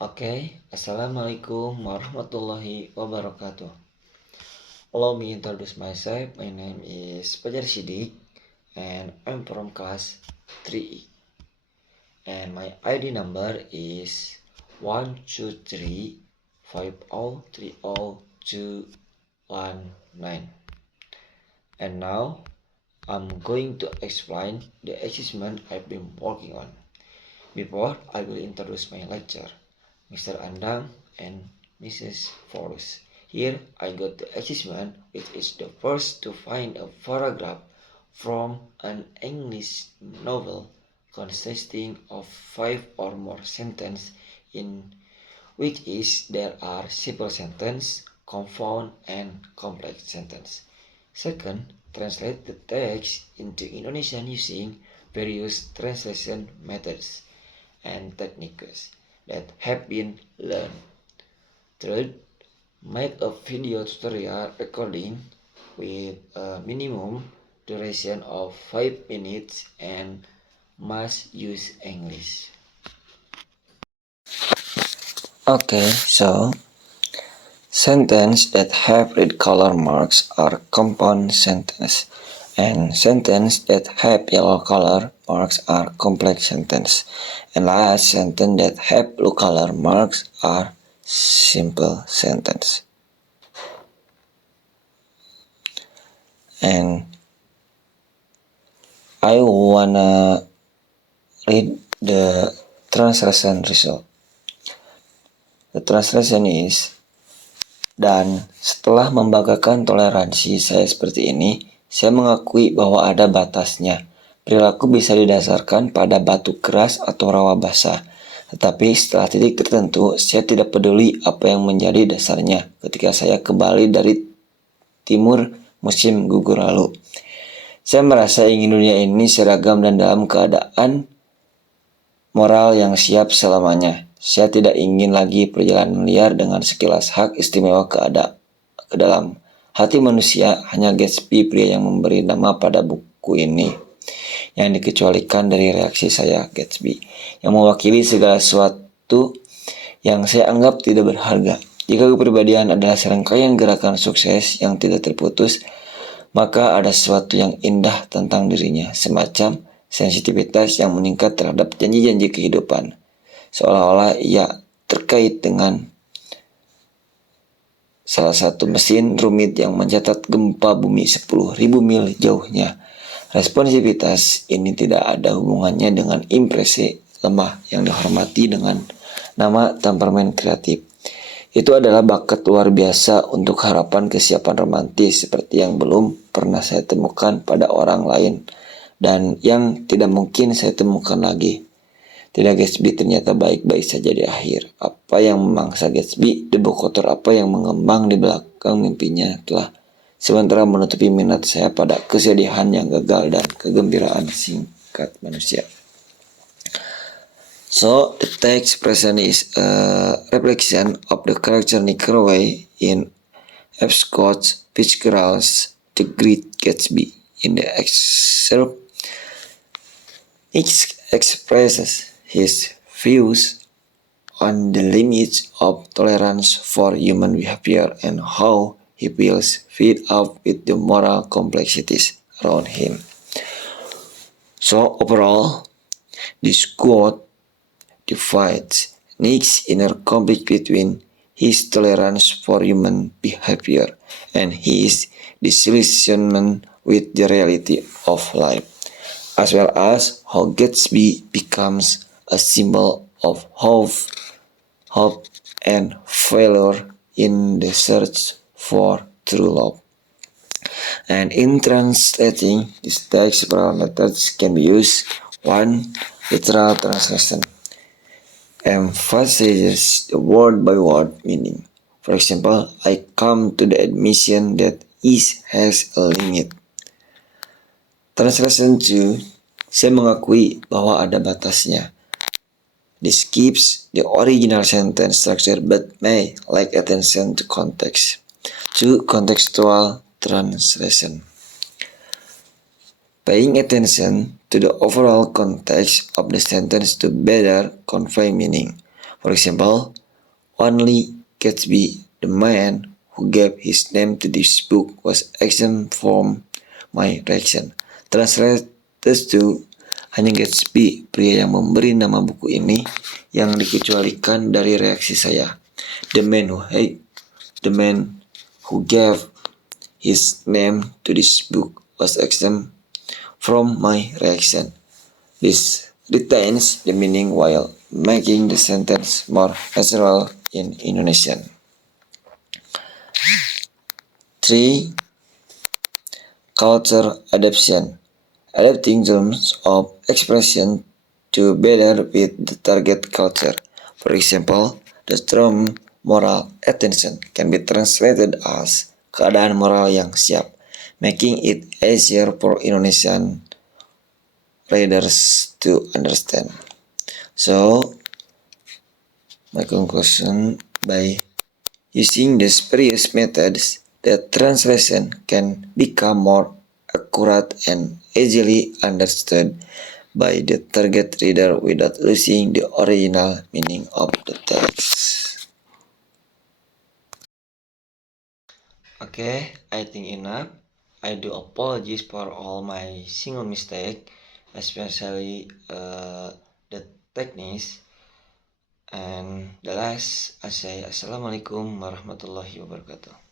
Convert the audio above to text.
Assalamualaikum warahmatullahi wabarakatuh. Allow me introduce myself. My name is Fajar Sidik and I'm from class 3E. And my ID number is 12350302119. And now I'm going to explain the achievement I've been working on. Before I will introduce my lecture, Mr. Andang and Mrs. Forus. Here I got the achievement, which is the first to find a paragraph from an English novel consisting of 5 or more sentences in which is there are simple sentence, compound and complex sentence. Second, translate the text into Indonesian using various translation methods and techniques that have been learned. Third, make a video tutorial recording with a minimum duration of 5 minutes and must use English. Sentences that have red color marks are compound sentences, and sentences that have yellow color marks are complex sentences, and last sentences that have blue color marks are simple sentence. And I wanna read the translation result. The translation is, dan setelah membanggakan toleransi saya seperti ini, saya mengakui bahwa ada batasnya. Perilaku bisa didasarkan pada batu keras atau rawa basah. Tetapi setelah titik tertentu, saya tidak peduli apa yang menjadi dasarnya ketika saya kembali dari timur musim gugur lalu. Saya merasa ingin dunia ini seragam dan dalam keadaan moral yang siap selamanya. Saya tidak ingin lagi perjalanan liar dengan sekilas hak istimewa ke dalam hati manusia. Hanya Gatsby, pria yang memberi nama pada buku ini, yang dikecualikan dari reaksi saya, Gatsby, yang mewakili segala sesuatu yang saya anggap tidak berharga. Jika kepribadian adalah serangkaian gerakan sukses yang tidak terputus, maka ada sesuatu yang indah tentang dirinya, semacam sensitivitas yang meningkat terhadap janji-janji kehidupan, seolah-olah ia terkait dengan salah satu mesin rumit yang mencatat gempa bumi 10.000 mil jauhnya. Responsivitas ini tidak ada hubungannya dengan impresi lemah yang dihormati dengan nama temperamen kreatif. Itu adalah bakat luar biasa untuk harapan kesiapan romantis seperti yang belum pernah saya temukan pada orang lain dan yang tidak mungkin saya temukan lagi. Tidak, Gatsby ternyata baik-baik saja di akhir. Apa yang memangsa Gatsby, debu kotor apa yang mengembang di belakang mimpinya telah sementara menutupi minat saya pada kesedihan yang gagal dan kegembiraan singkat manusia. So, the text present is a reflection of the character Nick Carraway in F. Scott Fitzgerald's The Great Gatsby. In the excerpt, Nick expresses his views on the limits of tolerance for human behavior and how he feels fed up with the moral complexities around him. So overall, this quote divides Nick's inner conflict between his tolerance for human behavior and his disillusionment with the reality of life, as well as how Gatsby becomes a symbol of hope and failure in the search for true love. And in translating this text, several methods can be used. 1. Literal translation emphasizes the word-by-word meaning. For example, I come to the admission that ease has a limit. Translation 2. Saya mengakui bahwa ada batasnya. This keeps the original sentence structure but may lack attention to context. 2. Contextual translation. Paying attention to the overall context of the sentence to better convey meaning. For example, only Gatsby, the man who gave his name to this book, was exempt from my reaction. Translated to, hanya Gatsby, pria yang memberi nama buku ini, yang dikecualikan dari reaksi saya. The man who gave his name to this book was exempt from my reaction. This retains the meaning while making the sentence more natural in Indonesian. 3. Culture adaptation. Adapting terms of expression to better fit the target culture. For example, the term moral attention can be translated as keadaan moral yang siap, making it easier for Indonesian readers to understand. So, my conclusion, by using these various methods, the translation can become more accurate and easily understood by the target reader without losing the original meaning of the text. Okay, I think enough. I do apologize for all my single mistake, especially the techniques. And the last, I say Assalamualaikum warahmatullahi wabarakatuh.